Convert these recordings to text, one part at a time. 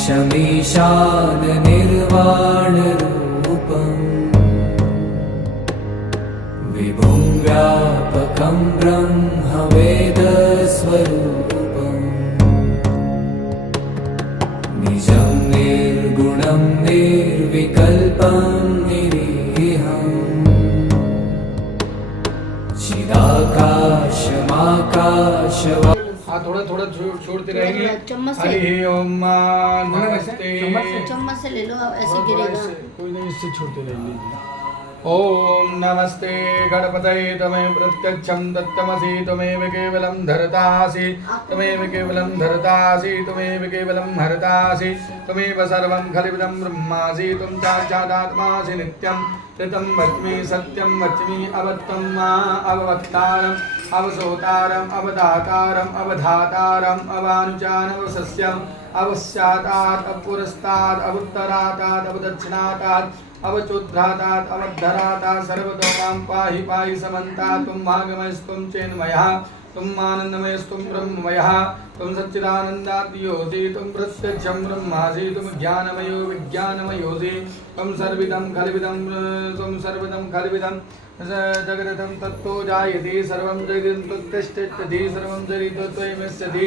ईशमीशान निर्वाणरूपम् विभुं व्यापकं ब्रह्मवेदस्वरूपम् निजं निर्गुणं निर्विकल्पं निरीहम् चिदाकाशमाकाशवा। हाँ, थोड़ा थोड़ा छोड़ते रहेंगे। चम्मच से हरि ओम नमस्ते। चम्मच से ले लो, ऐसे गिरेगा। कोई नहीं, इससे छोड़ते रहेंगे। ओम नमस्ते गणपतये तमेव प्रत्यक्षं दत्तमसि त्वमेव केवलं धरतासि त्वमेव केवलं धरतासि त्वमेव केवलं हरतासि त्वमेव सर्वं खलिविदं ब्रह्मासि त्वं साक्षादात्मासि नित्यं ऋतं वच्मि सत्यं वच्मि अवत्तं मा अववक्तारम् अवसोतारम् अवदातारम् अवधातारम् अवानुचानवसस्यम् अवस्यातात् अपुरस्तात् अवुत्तरातात् अवदक्षिणातात् अवचोद्घातात् अवद्धरातात् सर्वतो मां पाहि पाहि समन्तात् त्वं भागमयस्त्वं चेन्मयः त्वम् आनन्दमयस्त्वं ब्रह्ममयः त्वं सच्चिदानन्दाद्योऽसि त्वं प्रत्यक्षं ब्रह्मासि त्वं ज्ञानमयो विज्ञानमयोऽसि त्वं सर्वविदं खलिविदं त्वं सर्वदं खलिविदं जगदं तत्तो जायते सर्वं जगदं तत्तिष्ठति सर्वं जगतो त्वयिमस्यति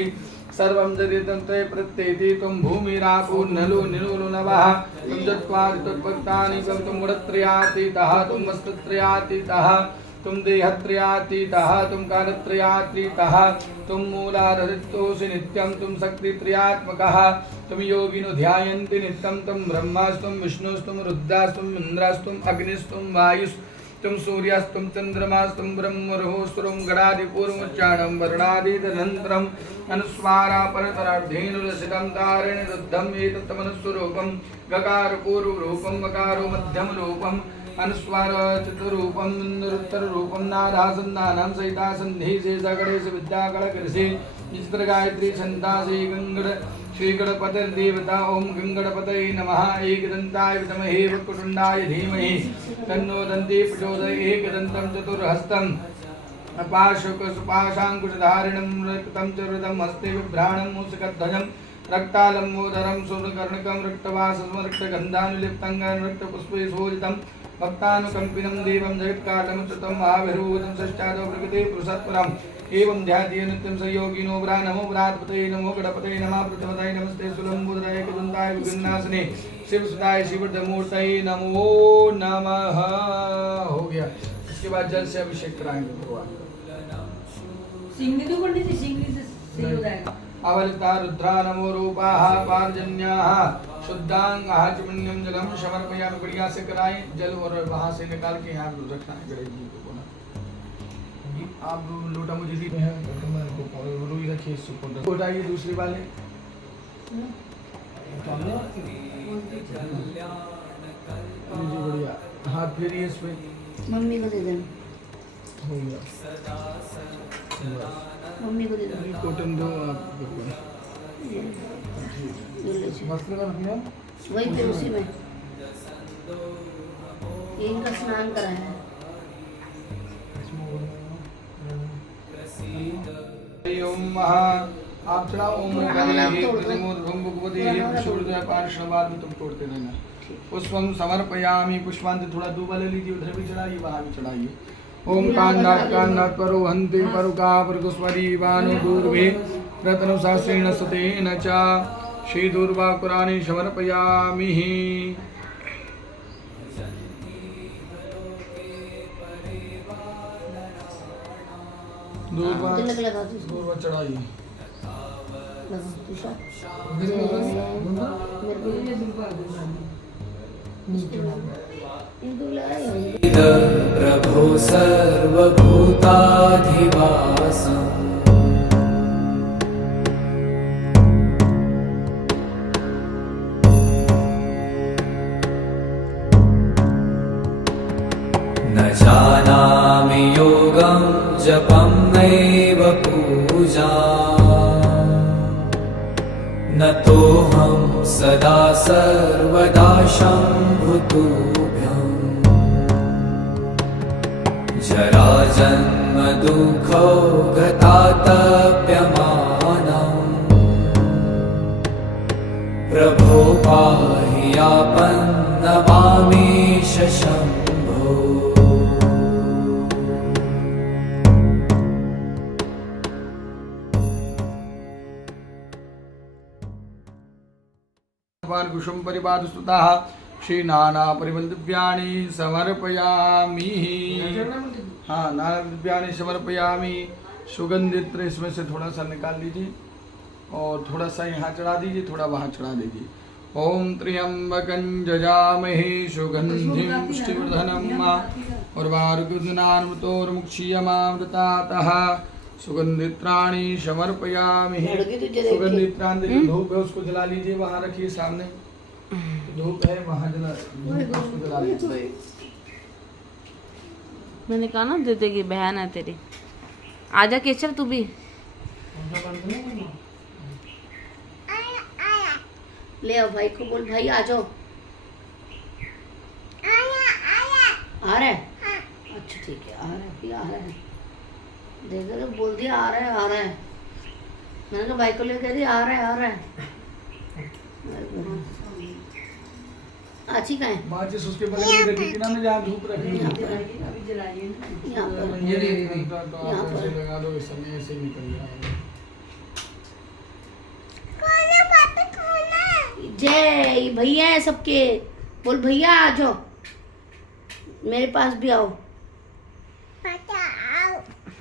सर्वं जगतं त्वयि प्रत्येति त्वं भूमिरापो नलो निलो नवः त्वं चत्वारि तत्त्वानि त्वं गुणत्रयातीतः त्वं वस्तुत्रयातीतः त्वं देहत्रयातीतः त्वं कालत्रयातीतः त्वं मूलाधारितोऽसि नित्यं त्वं शक्तित्रयात्मकः त्वं योगिनो ध्यायन्ति नित्यं त्वं ब्रह्मास्त्वं विष्णुस्त्वं रुद्रास्त्वं इन्द्रास्त्वं अग्निस्त्वं वायुस्त्वं सूर्यास्त्वं चन्द्रमास्त्वं ब्रह्मर्होस्त्वं गणादिपूर्वमुच्चारणं वर्णादितदनन्तरम् अनुस्वारापरतरार्धेनुरसितं तारेण रुद्धम् एतत्तमनुस्वरूपं गकारपूर्वरूपं वकारो मध्यमरूपम् अनुस्वार चतुरूपं निरुत्तररूपं नारासन्दानं सहितासन्धि शेषगणेश विद्यागणकृषि चित्रगायत्री छन्दासि गङ्गड श्रीगणपतिर्देवता ओम गङ्गणपतये नमः। एकदन्ताय विद्महे वक्रतुण्डाय धीमहि तन्नो दन्ती प्रचोदयात्। एकदन्तं चतुर्हस्तं पाशाङ्कुशधारिणं रक्तं च वृतं हस्ते बिभ्राणं मूषकध्वजं रक्तालम्बोदरं सूर्यकर्णकं रक्तवासं रक्तगन्धानुलिप्तं रक्तपुष्पे शोभितं भक्तानुकम्पिनं देवं जगत्कारणं च्युतं महाभिरूतं षष्ठादौ प्रकृते पुरुषत्परम् एवं ध्यायेन नित्यं संयोगिनो व्रा नमो व्रातपतये नमो गणपतये नमः प्रतिपतये नमस्ते सुलम्बोदराय एकदन्ताय विघ्नासने शिवसुताय शिवमूर्तये नमो नमः। हो गया। इसके बाद जल से अभिषेक कराएंगे भगवान। सिंगनी तो पढ़नी थी, सिंगनी से सही हो जाएगा। अवलिता रुद्रा नमो रूपाः पार्जन्याः शुद्धांगाः चिमन्यं जलम समर्पयामि। बढ़िया से कराएं जल और वहां से निकाल के यहाँ रखना है गणेश जी को। आप लोटा मुझे दी है रुई रखिए इसको उठाइए दूसरी वाले बढ़िया हाथ फेरिए इस पे मम्मी को दे देना। हो गया मम्मी को दे देना। कॉटन दो आप वस्त्र का रखना वही पे उसी में इनका स्नान कराया है। ओम महा आप चढ़ाओ ओम पार्श्ववाद में तुम तोड़ते रहना। पुष्पम समर्पयामि पुष्पांत थोड़ा दूबा ले लीजिए उधर भी चढ़ाइए वहाँ भी चढ़ाइए। ओम कांडात परो हन्ते परुका परकुस्वरी वानु दूर्वे रत्न शास्त्रेण सतेन च श्री दूर्वा कुरानी समर्पयामि। दूर्वा चढ़ाइए। प्रभो सर्वभूताधिवासम् न जानामि योगं जपं नैव पूजा न तोऽहं सदा सर्वदा शम्भुतुभ्यं जराजन्म दुःखौ गतातप्यमानम् प्रभो नमामीश शम्भो। कुसुम परिवाद स्तुताः श्री नाना परिबंधव्यानि समर्पयामि। हाँ, नाना दिव्यानि समर्पयामि। सुगंधित इसमें से थोड़ा सा निकाल लीजिए और थोड़ा सा यहाँ चढ़ा दीजिए, थोड़ा वहाँ चढ़ा दीजिए। ओम त्र्यंबकं जजामहे सुगंधिं पुष्टिवर्धनम् उर्वारुकमुक्षीयमामृतातः सुगंधित्राणि समर्पयामि। सुगंधित्राणि धूप है उसको जला लीजिए, वहाँ रखिए सामने धूप है, वहाँ उसको जला लीजिए। मैंने कहा ना दे देगी, बहन है तेरी। आजा केशव तू भी। ले आओ भाई को, बोल भाई आ जाओ। आ रहा है? अच्छा ठीक है, आ रहा है, फिर आ रहा है। देख रहे हो, बोल दिया आ रहा है, आ रहा है। मैंने कहा भाई को ले कह दिया आ रहा है, आ रहा है। आची का है माचिस उसके बगल में रखी थी ना, मैं जहाँ धूप रखी यहाँ थी। पर यहाँ पर लगा दो, इस समय ऐसे ही निकल जाएगा। जय भैया है सबके, बोल भैया आ जाओ, मेरे पास भी आओ,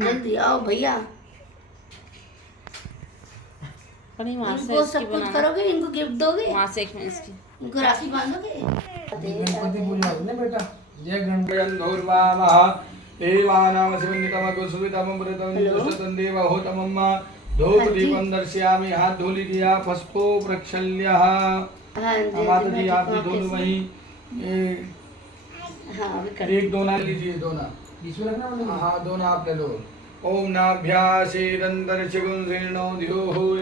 जल्दी आओ भैया। वहाँ से इनको सब कुछ करोगे, इनको गिफ्ट दोगे, वहाँ से 1 मिनट की इनको राखी बांधोगे। गणपति पूजा होने बेटा। जय गणपति गौरवामः देवानां शिवन्नितमको सुवितममृतं दुष्टं देवहोतमम् धूप दीपं दर्शयामि। हाथ धो लीजिए आप। फस्पो प्रक्षल्यः। माता जी आप भी धो लो वहीं। एक दोना लीजिए, दोना बीच में रखना। हाँ, दोना आप ले लो। ओम नाभ्यासेदन्तरिक्षगुंसेनो धियोः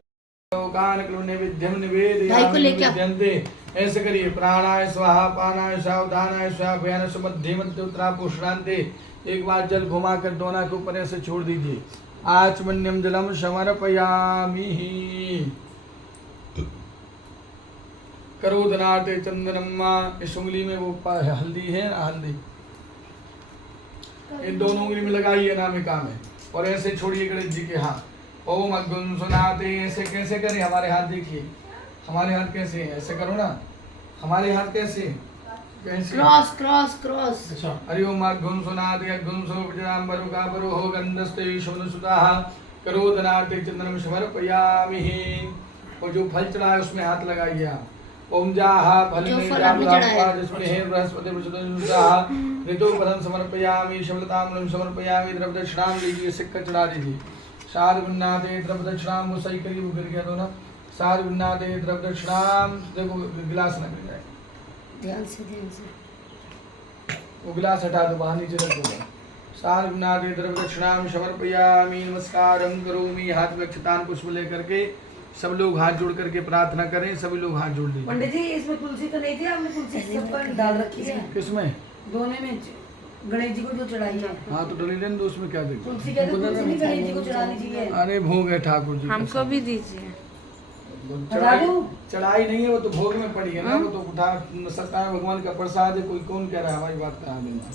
निवेद्यन्ते। ऐसे करिए। प्राणाय स्वाहा, पानाय स्वाहा, उदानाय स्वाहा, भयान मध्य मध्य उत्तरा पुष्णान्ते। एक बार जल घुमा कर दोना के ऊपर ऐसे छोड़ दीजिए। आचमन्यम जलम समर्पयामि। करोदनाते चंदनम्मा। इस उंगली में वो हल्दी है ना, हल्दी इन दोनों उंगली में लगाइए अनामिका में और ऐसे छोड़िए गणेश जी के हाथ। ओम अग्गुम सुनाते। ऐसे कैसे करें? हमारे हाथ देखिए, हमारे हाथ कैसे हैं? ऐसे करो ना। हमारे हाथ कैसे कैसे? Cross cross cross. अच्छा। हरि ओम अग्गुम सुनाते अग्गुम सोपजाम बरुका बरु हो गंधस्ते शोनसुताः करोदनाते चंदनम समर्पयामि। और जो फल चढ़ा है उसमें हाथ लगाइए आप। ओम जाहा फल में जिसमें है बृहस्पति वृषभा ऋतु पदम समर्पयामि। शमलताम्रम समर्पयामि। द्रव्य दक्षिणाम लीजिए, सिक्का चढ़ा दीजिए। साध गुन्नाते द्रव्य दक्षिणाम। वो सही करिए, वो गिर गया तो ना। साध गुन्नाते द्रव्य दक्षिणाम। देखो गिलास ना गिर जाए, ध्यान से वो गिलास हटा दो, बाहर नीचे रख दो। साध गुन्नाते द्रव्य दक्षिणाम समर्पयामि। नमस्कारम करोमि। हाथ में अक्षतान पुष्प लेकर के सब लोग हाथ जोड़ करके प्रार्थना करें। सभी लोग हाथ जोड़ लीजिए। पंडित जी इसमें तुलसी तो नहीं थी, आपने तुलसी सब पर डाल रखी है। किसमें? दोने में गणेश जी को जो चढ़ाई है। हाँ तो डली लेन दो, उसमें क्या देखो। तुलसी कहते हैं, तुलसी नहीं गणेश जी को चढ़ानी चाहिए। अरे भोग है ठाकुर जी, हमको भी दीजिए। चढ़ाई नहीं है, वो तो भोग में पड़ी है ना। वो तो उठा सकता है, भगवान का प्रसाद है। कोई कौन कह रहा है हमारी बात कहा देना।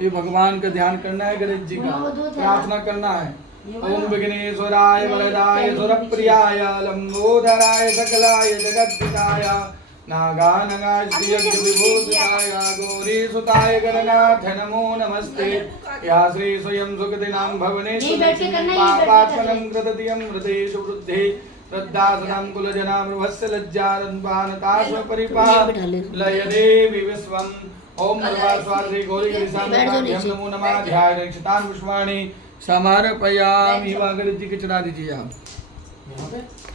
ये भगवान का ध्यान करना है, गणेश जी का प्रार्थना करना है। ओम विघ्नेश्वराय वरदाय सुरप्रियाय लंबोदराय सकलाय जगत्पिताय नागानगाय श्रीयज्ञ विभूषिताय गौरीसुताय गणनाथ नमो नमस्ते। या श्री स्वयं सुखदिनां भवनेश्वरी पापात्मनं कृतधियं हृदेषु वृद्धे श्रद्धासनं कुलजनां वस्य लज्जारन्वानतास्व परिपालय देवी विश्वम्। ओम नमः गौरी नमो नमः। ध्याय रक्षितान् पुष्पाणि समर्पयामि। गणेश जी के चढ़ा दीजिए आप।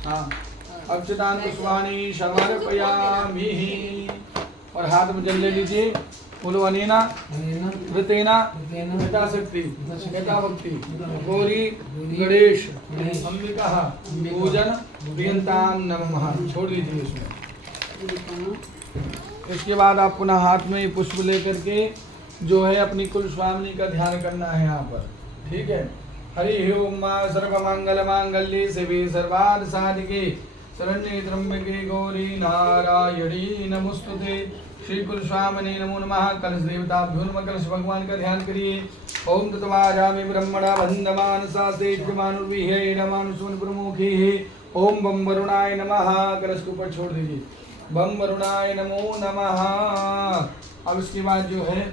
हाँ, अक्षतान् पुष्पाणि समर्पयामि। और हाथ में जल ले लीजिए। बोलो अनेना वृतेना यथाशक्ति यथाभक्ति गौरी गणेश अंबिका पूजन प्रियंतां नमः। छोड़ दीजिए इसमें। इसके बाद आप पुनः हाथ में पुष्प लेकर के जो है अपनी कुल स्वामिनी का ध्यान करना है यहाँ पर। ठीक है। हरि ओम सर्वमंगल मांगल्ये शिवे सर्वार्थ साधिके शरण्ये त्र्यंबके गौरी नारायणी नमोस्तुते। श्री कुलस्वामिने नमो नमः। कलश देवताभ्यो नमः। कलश भगवान का ध्यान करिए। ओम तत्वाजामि ब्रह्मणा बंधमानसा सेज्यमानुर्विहेयमानुषुन प्रमुखे। ओम बम वरुणाय नमः। कलश के ऊपर छोड़ दीजिए। बम वरुणाय नमो नमः। अब इसके बाद जो है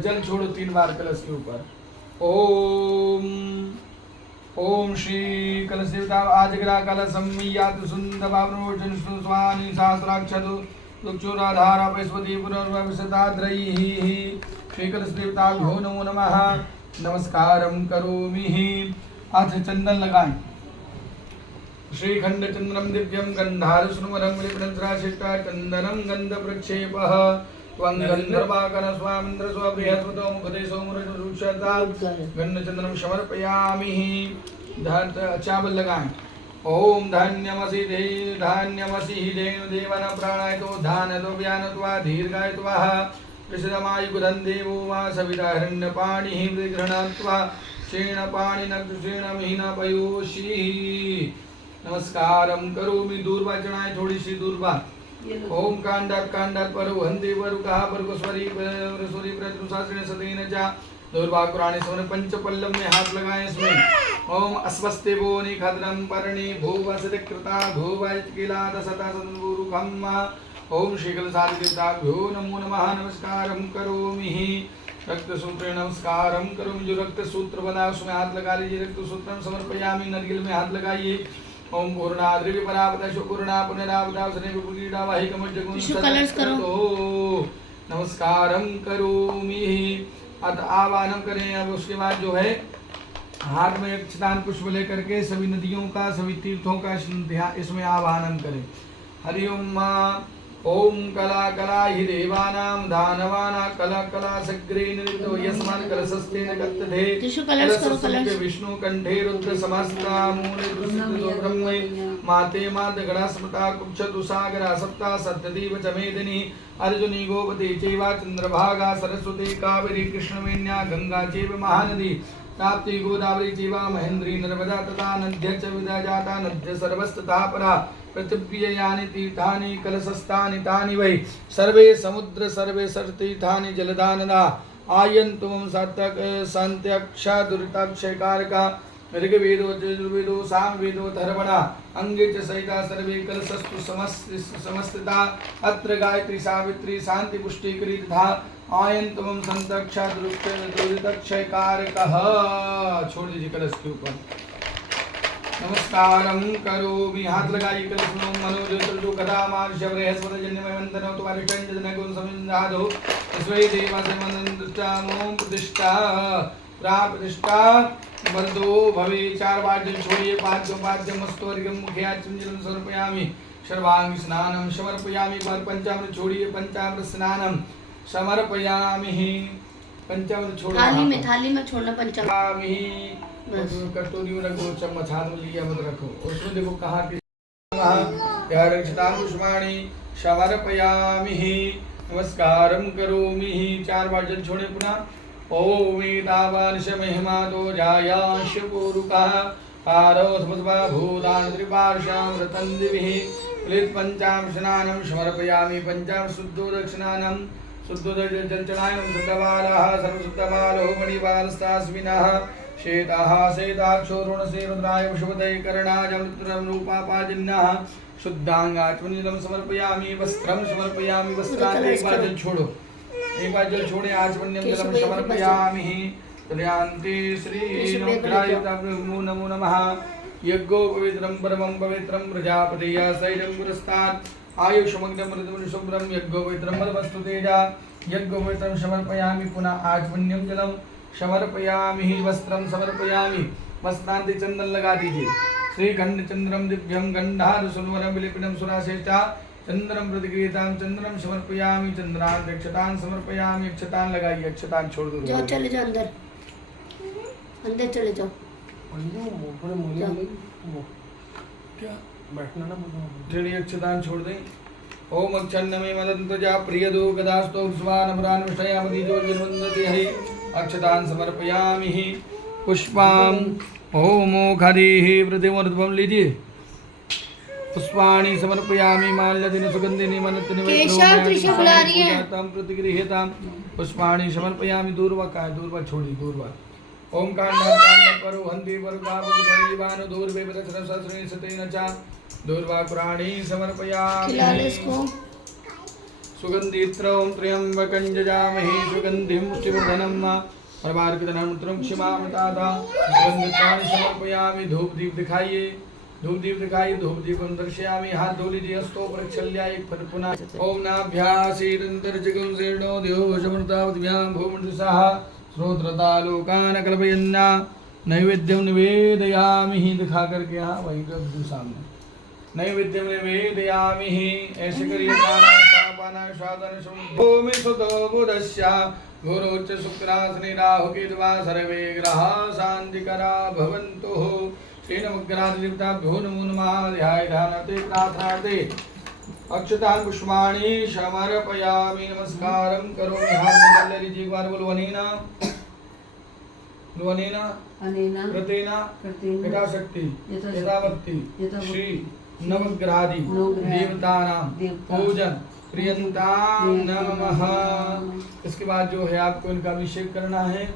जल छोड़ो 3 बार कलश के ऊपर। ओम ओम श्री कलश देवता आजग्रा कलशम यातु सुंदवावरोचन स्वानि सहस्राक्षतु लुक्षुराधारा वैस्वती पुनर्वविशताद्रैः। श्री कलश देवताभ्यो नमो नमः। नमस्कारं करोमि। अथ चंदन लगाएं। श्रीखंड चंद्रम दिव्यम गंधारुष्णुवरम विलिपनंसराशिष्टा चंदनम गंधप्रक्षेपः त्वं गंधर्वाकन स्वामिन्द्र स्वबृहस्पतो मुखदे सोमरुषता गंधचंद्रम समर्पयामि। चावल लगाएं। ओम धान्यमसि धेनु देवन प्राणायतो धानतो व्यानत्वा दीर्घायत्वा विश्रमायुगुधं देवो वा सविता हिरण्यपाणिः विगृह्णात्वा क्षीणपाणिनक्षीणमिहिनपयोषि। नमस्कारं करोमि। दूर्वा चढ़ाएं थोड़ी सी दूर्वा। ओम कांडात परुहन्ते वरुकः परकुस्वरी परस्वरी प्रत्युषासने सतेन च दूर्वा कुराने समर पंचपल्लव में हाथ लगाएं इसमें। ओम अस्वस्ति बोनि खद्रम पर्णि भूवसति कृता भूवैत्किलाद सता सद्गुरुकम्। ओम श्रीकल साधि देवताभ्यो नमो नमः। नमस्कारं करोमि। रक्त सूत्र नमस्कारं करोमि। जो रक्त सूत्र बना उसमें हाथ लगा लीजिए। रक्त सूत्रं समर्पयामि। नरगिल में हाथ लगाइए। ओम पूर्णाद्रि परापदशु पूर्णा पुनरावदावसने विपुलीडा वाहिकमज्जगुण सतो नमस्कारं करोमि। अत आवाहन करें। अब उसके बाद जो है हाथ में अक्षतान पुष्प लेकर के सभी नदियों का सभी तीर्थों का इसमें आवाहन करें। हरि ओम। ओम कला कला हि देवानां दानवाना कला कला सग्रे निरुद्धो यस्मान् कलशस्तेन गत्तधे कलशस्ते विष्णु कंठे रुद्र समस्ता मूले दुष्टो ब्रह्मे माते मात गणा स्मृता कुक्षतु सागरा सप्ता सत्यदीव च मेदिनी अर्जुनी गोपति चैवा चंद्रभागा सरस्वती कावेरी कृष्णवेण्या गंगा चैव महानदी ताप्ती गोदावरी चैवा महेन्द्री नर्मदा तथा नद्य च विदा जाता नद्य सर्वस्तथा परा पृथिव्यानि तीर्थानि कलशस्थानि तानि वै सर्वे समुद्र सर्वे सर्वतीर्थानि जलदानना आयन्तु मम सत्यक्षा दुरिताक्षयकारका ऋग्वेदो यजुर्वेदो सामवेदो धर्मणा अंगे च सहिता सर्वे कलशस्तु समस्तिता अत्र गायत्री सावित्री शांति पुष्टिकरी तथा आयन्तु मम सत्यक्षा दुरिताक्षयकारकः। छोड़ दीजिए कलश के ऊपर। नमस्कारं करोमि। हाथ लगाइए कलश में। मनोज्योतिर्जो कदामार्ष बृहस्पतिजन्यमय वन्दनो त्वरिष्ठञ्जनगुण समिन्दाधो स्वे देवासे मन्दुष्टामो प्रतिष्ठा प्राप्रतिष्ठा बद्धो भवे। 4 बार जल छोड़िए। पाद्यमस्तोर्घ्यं मुखे आचमनीयं समर्पयामि। सर्वांग स्नानं समर्पयामि। पंचामृत छोड़िए। पंचामृत स्नानं समर्पयामि। पंचामृत छोड़ो। थाली में छोड़ना पंचामृत। कटोरी में रखो। चम्मच हाथ में लिया मत रखो। उसमें देखो कहाँ की पुष्पाणि समर्पयामि। नमस्कारं करोमि। 4 बार जल छोड़े पुनः। ओम एतावानिश महिमा तो जायाश पूरुकः पारोस्मत्वा भूतान त्रिपार्शामृतं दिविः क्लित पंचाम स्नानं समर्पयामि। पंचाम शुद्धो दक्षिणानं शुद्धो जलचनायं शुद्धबालः सर्वशुद्धबालो मणिबालस्तास्मिनः शेताः शेताक्षोरुणसे रुद्राय वशुपतये कर्णाजमृत्रं रूपापाजिन्नः शुद्धांगाचमनीलं समर्पयामि। वस्त्रं समर्पयामि। वस्त्रान् एक बार जल छोड़ो। एक बार जल छोड़े। आचमन्यं जलं समर्पयामि। तदयान्ति श्री नमो नमः। यज्ञो पवित्रं परमं पवित्रं प्रजापतयः सैलं पुरस्तात् आयुष्मग्नं मृदुं शुभ्रं यज्ञो पवित्रं परमस्तु तेजा यज्ञो पवित्रं समर्पयामि। पुनः आचमन्यं जलं समर्पयामि। वस्त्रं समर्पयामि। वस्त्रान्ते चंदन लगा दीजिए। श्रीखंड चंद्रम दिव्यम गंधारुसुनवरं विलिपनं सुराश्रेष्ठा चंद्रम प्रतिगृहीतां चंद्रम समर्पयामि। चंद्रांत अक्षतान् समर्पयामि। अक्षतान् लगाइए। अक्षतान् छोड़ दो। जाओ चले जाओ अंदर। अंदर चले जाओ। क्या बैठना ना बोलो। अक्षतान् छोड़ दें। ओम अक्षन्न में मदंतजा प्रियदो गदास्तो स्वान प्राण विषयामदि जो जिन्वन्दति हरि अक्षतान् समर्पयामि। पुष्पाम ओमो हरिः प्रतिमूर्ध्वं लीजिए पुष्पाणि समर्पयामि माल्यदिनि सुगन्धिनि मनतिनि केशव त्रिशूल बुला रही है। प्रतिगृह्यतां पुष्पाणि समर्पयामि दूर्वा का दूर्वा छोड़ी दूर्वा ओमकार नाम करो हंति वरुकापुरीवान दूर्वे बदसरसस्रनि सतेन च दूर्वा कुराणि समर्पयामि खिला ले इसको। सुगन्धित्रं त्र्यम्बकं जजामहे सुगन्धिं पुष्टिवर्धनं परमार्पितनमन्त्रं क्षमामतादा सुगन्धित्राणि समर्पयामि धूप दीप दिखाइए धूप दीप दिखाइए धूप दीपं दर्शयामि हाथ धो लीजिए हस्तो प्रक्षाल्या एक बार पुनः ओम नाभ्यासीदन्तर्जगं जीर्णो देहो समृतावद्भ्यां भूमण्डसः श्रोत्रतालोकान् कल्पयन्ना नैवेद्यं निवेदयामि दिखा करके यहाँ वहीं कर सामने नैवेद्यं निवेदयामि ऐसे करिए पाना साधन भूमि सुतो बुधस्य गुरुच्च शुक्रासने राहुकेतुवा सर्वे ग्रहा शान्तिकरा भवन्तु श्रीनमग्रादिदेवताभ्यो नमो नमः ध्याय ध्यानते प्रार्थनाते अक्षतान् पुष्पाणि समर्पयामि नमस्कारं करोमि हाथ में लीजिए एक बार बोलो अनेना अनेना कृतेना कृतेन यथाशक्ति यथावक्ति यथावक्ति श्री नवग्रहादि देवतानां पूजन प्रियंतां नमः। इसके बाद जो है आपको इनका अभिषेक करना है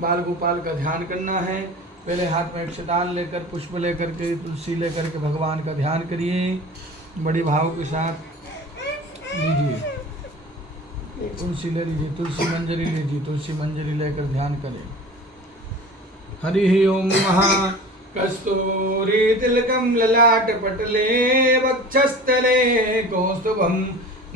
बाल गोपाल का ध्यान करना है। पहले हाथ में अक्षतान लेकर पुष्प लेकर के तुलसी लेकर के भगवान का ध्यान करिए बड़े भाव के साथ लीजिए तुलसी ले लीजिए तुलसी मंजरी लीजिए तुलसी मंजरी लेकर ध्यान करें। हरि ओम महा कस्तूरी तिलकं ललाट पटले वक्षस्थले कौस्तुभं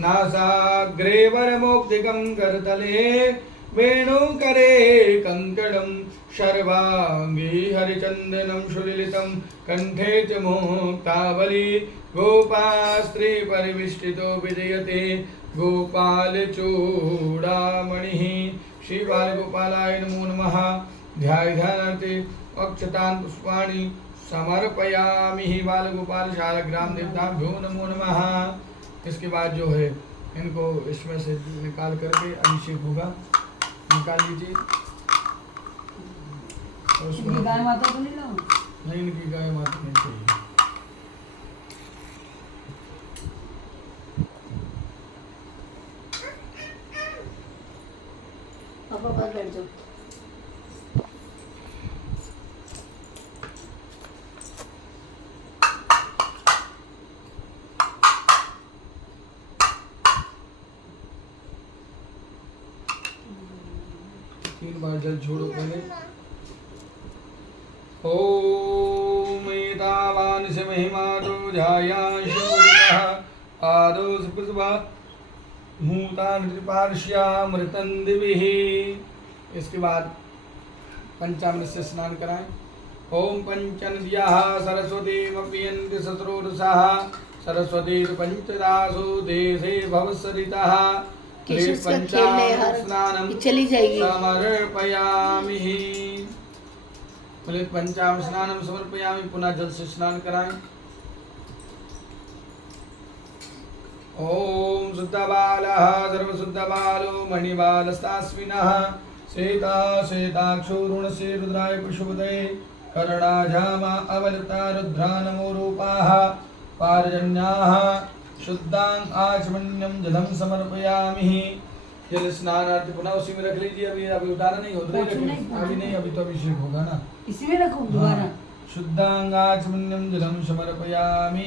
नासाग्रे वरमौक्तिकं करतले वेणुकरे कंकणं शर्वांगे हरिचन्दनं सुललितं कंठे च मुक्तावली गोपास्त्री परिविष्टितो विजयते गोपाल चूड़ामणिः श्री बालगोपालाय नमो नमः। ध्याय ध्यानार्थे अक्षतान् पुष्पाणि समर्पयामि बालगोपाल शालग्राम देवताभ्यो नमो नमः। इसके बाद जो है इनको इसमें से निकाल करके अभिषेक होगा निकाल लीजिए और उसको गाय माता को नहीं लाऊं नहीं इनकी गाय माता नहीं चाहिए। पापा पास बैठ जाओ। तीन बार जल छोड़ो पहले ओम एतावान् से महिमातो ध्यायाशुरुतः आदौ सुपुष्पा भूतान् त्रिपार्श्यामृतं दिविः। इसके बाद पंचामृत से स्नान कराएं। ओम पंचनद्याः सरस्वतीमपियन्ति सस्रोरसः सरस्वती पंचदासु देशे भवसरितः चली जाएगी। समर्पयामि पंचामृत स्नानं समर्पयामि पुनः जल से स्नान कराएं। ओम शुद्धबालः सर्वशुद्धबालो मणिबालस्तास्मिनः श्वेता श्वेताक्षो ऋणसे रुद्राय पशुपतये कर्णाझामा अवलता रुद्रा नमो रूपाः पारजन्याः शुद्धां आचमन्यं जलं समर्पयामि। जल स्नानार्थ पुनः उसी में रख लीजिए अभी उतारा नहीं होता अभी नहीं अभी तो अभिषेक होगा ना इसी में रखूं दोबारा। शुद्धां आचमन्यं जलं समर्पयामि।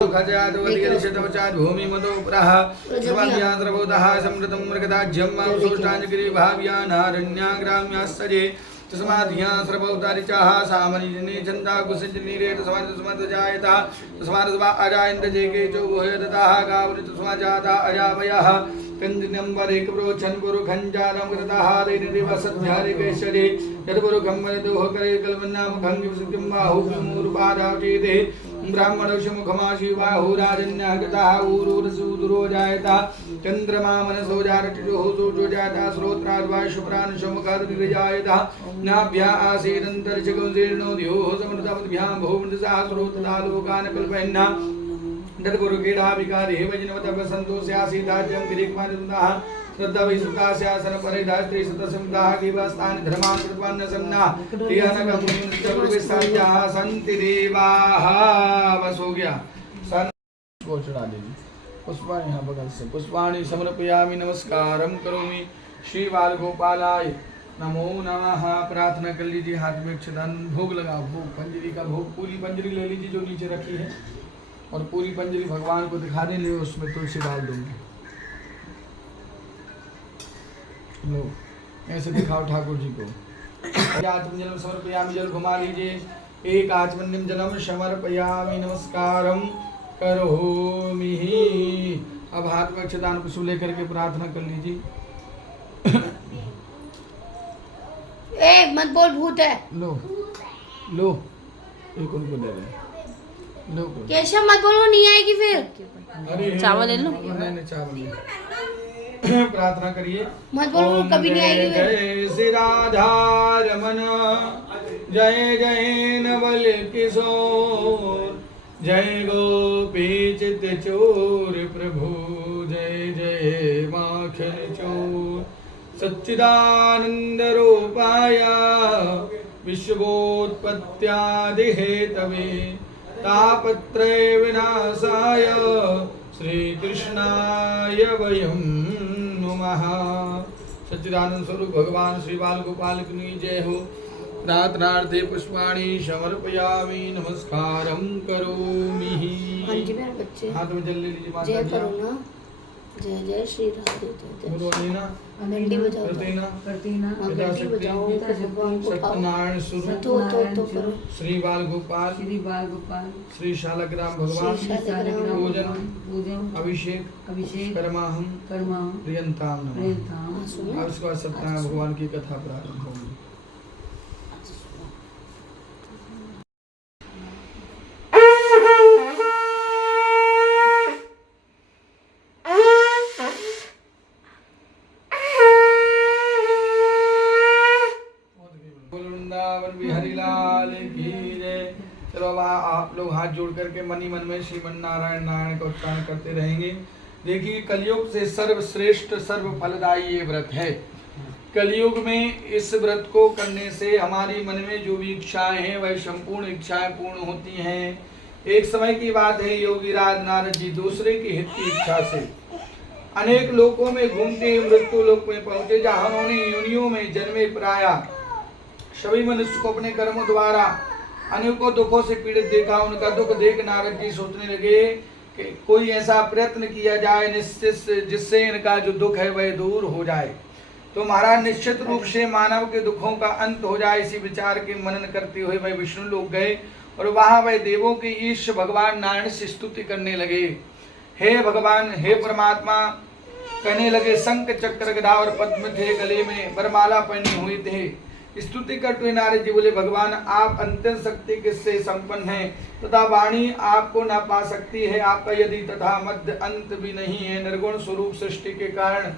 खजादवतिगरिशतवचाद् भूमिमतोप्रः सर्वाभ्यान्द्रबोधः समृतं मृगदाज्यं सोष्टाञ्जगिरि भाव्यानारण्याग्राम्यास्तजे तस्माद्ध्यां सर्वौतारिचाः सामनिजने चन्दा कुसञ्जनीरे तस्माद् तस्माद् अजायन्त जेके चो वोहयदताः गावरि तस्माज्जाता अजावयः कञ्जनम्बरे कप्रोच्छन् पुरुखञ्जानं कृताः दैनदेवसद्भ्यादिकेशरे यद्पुरुखं वदतोः करे कल्पन्नामुखं विसुखं बाहुमुरुपादावचेते ब्राह्मणोषमुखमाशिबाहु राजन्यः कृताः ऊरुरसूदुरो जायता चन्द्रमा मनसो जारटिजोः सूर्यो जायता श्रोत्राद्वायुषुप्राणुषमुखाद्विजायता नाभ्या आसीदन्तरिक्षगं जीर्णो द्योः समृतमद्भ्यां भूमृतसा श्रोत्रतालोकान् कल्पयन्ना तद्गुरुकीडाभिकारे वज्नवतः सन्तोष्यासीदाज्यं गिरिक्मादितुः श्रद्धा विसुकास्यासन परिधास्त्री सतसंदाः देवास्तानि धर्मान् कृत्वान्न सम्ना तेनकमुनिश्चर्विसायाः सन्ति देवाः। बस हो गया। को चढ़ा दीजिए पुष्पाणि, यहाँ बगल से पुष्पाणि समर्पयामि नमस्कारम करोमि श्री बाल गोपालाय नमो नमः। प्रार्थना कर लीजिए, हाथ में अक्षदान भोग लगाओ, भोग पंजरी का भोग, पूरी पंजरी ले लीजिए जो नीचे रखी है और पूरी पंजरी भगवान को दिखा दें, ले उसमें तुलसी डाल दूंगी। लो ऐसे दिखाओ ठाकुर जी को। आचमन समर्पयामि, जल घुमा लीजिए। एक आचमन्यम जलम समर्पयामि नमस्कारम करोमि। अब हाथ में अक्षदान पुष्प लेकर के प्रार्थना कर लीजिए। मत बोल, भूत है। लो लो एक उनको दे रहे लो। केशव मत बोलो, नहीं आएगी फिर। अरे चावल ले लो। नहीं चावल ले। प्रार्थना करिए। मत बोलो, कभी नहीं आएगी फिर। जय श्री राधा रमन, जय जय नवल किशोर, जय गोपी चित चोर प्रभु, जय जय माखन चोर, सच्चिदानंद रूपाय विश्वोत्पत्त्यादि हेतवे, तापत्रय विनाशाय श्री कृष्णाय वयं नमः। सच्चिदानंद स्वरूप भगवान श्री बाल गोपाल की जय हो। प्रार्थनार्थे पुष्पाणि समर्पयामि नमस्कारम करोमि। हाँ जी मेरे बच्चे, हाथ में जल ले लीजिए माता जय जी। करो ना, जय जय श्री राधे, जय बोलो नीना, घंटी बजाओ, करते ना, करती ना हाँ, घंटी बजाओ, भगवान को पाओ। सत्यनारायण स्वरूप तो करो। श्री बाल गोपाल, श्री बाल गोपाल, श्री शालग्राम भगवान, श्री शालग्राम पूजन पूजन अभिषेक अभिषेक करमाहम कर्मा प्रियंताम नमः। प्रेम हाँ, सुनो। अब इसके बाद सत्यनारायण भगवान की कथा प्रारंभ होगी। वृंदावन बिहारी लाल की जय। चलो अब आप लोग हाथ जोड़ करके मन ही मन में श्रीमन नारायण नारायण का उच्चारण करते रहेंगे। देखिए कलयुग से सर्वश्रेष्ठ सर्व फलदायी ये व्रत है। कलयुग में इस व्रत को करने से हमारी मन में जो भी इच्छाएं हैं वह संपूर्ण इच्छाएं पूर्ण होती हैं। एक समय की बात है, योगी राज नारद जी दूसरे के हित की इच्छा से अनेक लोकों में घूमते मृत्यु लोक में पहुंचे, जहां उन्होंने योनियों में जन्मे प्राया सभी मनुष्य को अपने कर्मों द्वारा अनेकों दुखों से पीड़ित देखा। उनका दुख देख नारद जी सोचने लगे कि कोई ऐसा प्रयत्न किया जाए निश्चित जिससे इनका जो दुख है वह दूर हो जाए। तो महाराज निश्चित रूप से मानव के दुखों का अंत हो जाए, इसी विचार के मनन करते हुए वह विष्णु लोक गए और वहां वह देवों के ईश भगवान नारायण से स्तुति करने लगे। हे भगवान, हे परमात्मा, कहने लगे शंख चक्र गदा और पद्म थे, गले में वरमाला पहने हुए थे। स्तुति करते हुए नारद जी बोले, भगवान आप अत्यंत शक्ति किससे संपन्न हैं तथा वाणी आपको ना पा सकती है। आपका यदि तथा मध्य अंत भी नहीं है। निर्गुण स्वरूप सृष्टि के कारण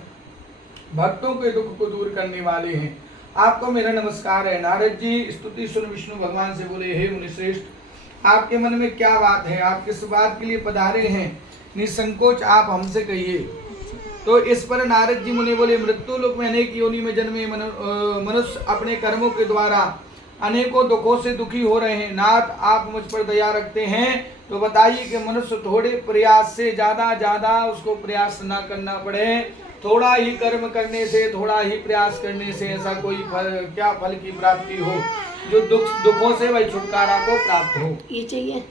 भक्तों के दुख को दूर करने वाले हैं। आपको मेरा नमस्कार है। नारद जी स्तुति सुन विष्णु भगवान से बोले, हे मुनिश्रेष्ठ, आपके मन में क्या बात है? आप किस बात के लिए पधारे हैं? निसंकोच आप हमसे कहिए। तो इस पर नारद जी मुनि बोले, मृत्यु लोक में अनेक योनि में जन्मे मनुष्य अपने कर्मों के द्वारा अनेकों दुखों से दुखी हो रहे हैं। नाथ आप मुझ पर दया रखते हैं तो बताइए कि मनुष्य थोड़े प्रयास से ज्यादा उसको प्रयास ना करना पड़े, थोड़ा ही कर्म करने से, थोड़ा ही प्रयास करने से ऐसा कोई क्या फल की प्राप्ति हो जो दुखों से वही छुटकारा को प्राप्त हो। ये चाहिए।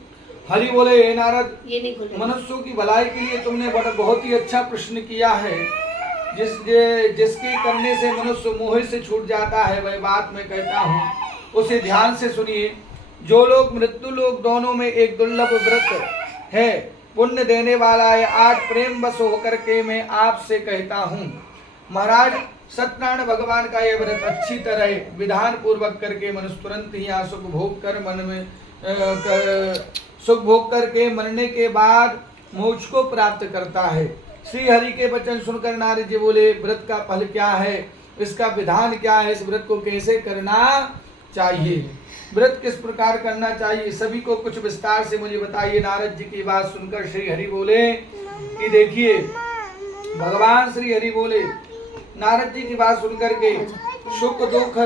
हरि बोले, हे नारद, ये नहीं खोलेगा। मनुष्यों की भलाई के लिए तुमने बहुत ही अच्छा प्रश्न किया है। जिसके करने से मनुष्य मोह से छूट जाता है वह बात मैं कहता हूँ, उसे ध्यान से सुनिए। जो लोग मृत्यु लोक दोनों में एक दुर्लभ व्रत है, पुण्य देने वाला है, आज प्रेम बस होकर के मैं आपसे कहता हूँ। महाराज सत्यनारायण भगवान का यह व्रत अच्छी तरह विधान पूर्वक करके मनुष्य तुरंत ही यहाँ सुख भोग कर मन में सुख भोग करके मरने के बाद मोक्ष को प्राप्त करता है। श्री हरि के वचन सुनकर नारद जी बोले, व्रत का फल क्या है, इसका विधान क्या है, इस व्रत को कैसे करना चाहिए, व्रत किस प्रकार करना चाहिए, सभी को कुछ विस्तार से मुझे बताइए। नारद जी की बात सुनकर श्री हरि बोले कि देखिए, भगवान श्री हरि बोले, नारद जी की बात सुनकर के सुख दुख